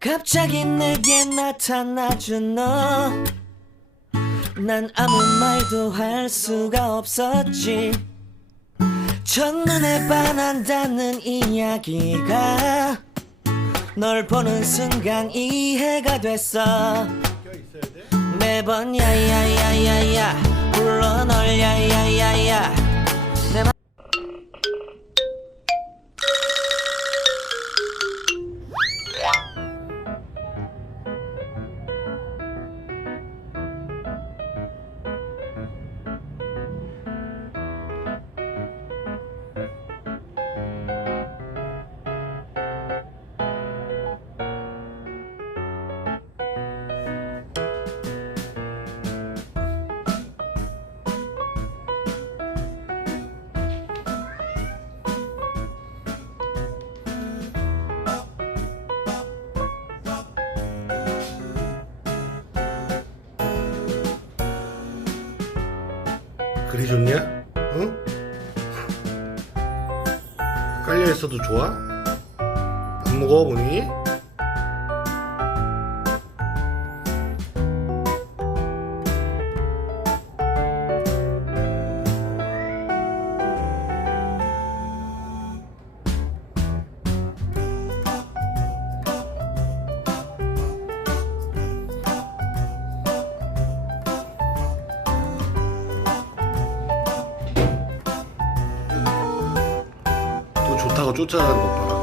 갑자기 내게 나타나준 너, 난 아무 말도 할 수가 없었지. 첫눈에 반한다는 이야기가 널 보는 순간 이해가 됐어. 매번 야야야야야 불러 널 야야야야. 그리 좋냐? 응? 깔려있어도 좋아? 안 먹어 보니? 또 좋다고 쫓아가는 것 봐라.